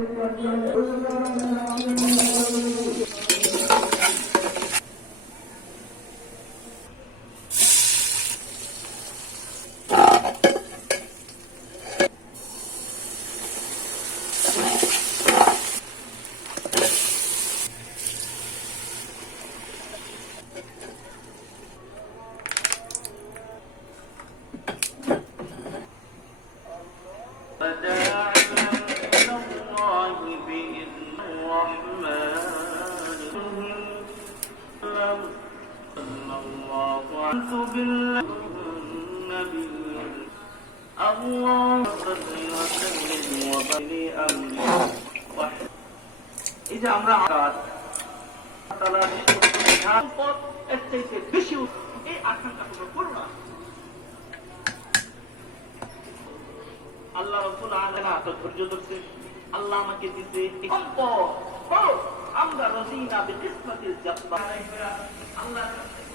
Thank you. اللهم صل وسلم وبارك أمري وحده এই যে আমরা আঘাত তালার সম্পদ এর চাইতে বেশি এই আকাঙ্ক্ষা তোমরা করো না আল্লাহ রব্বুল আলামিন এত ধৈর্য ধরছে আল্লাহ আমাকে দিতে এই সম্পদ ও, আমরা রসিনা বিকিসমাতিল জাব্বার আল্লাহ মালিক আপনি মেহের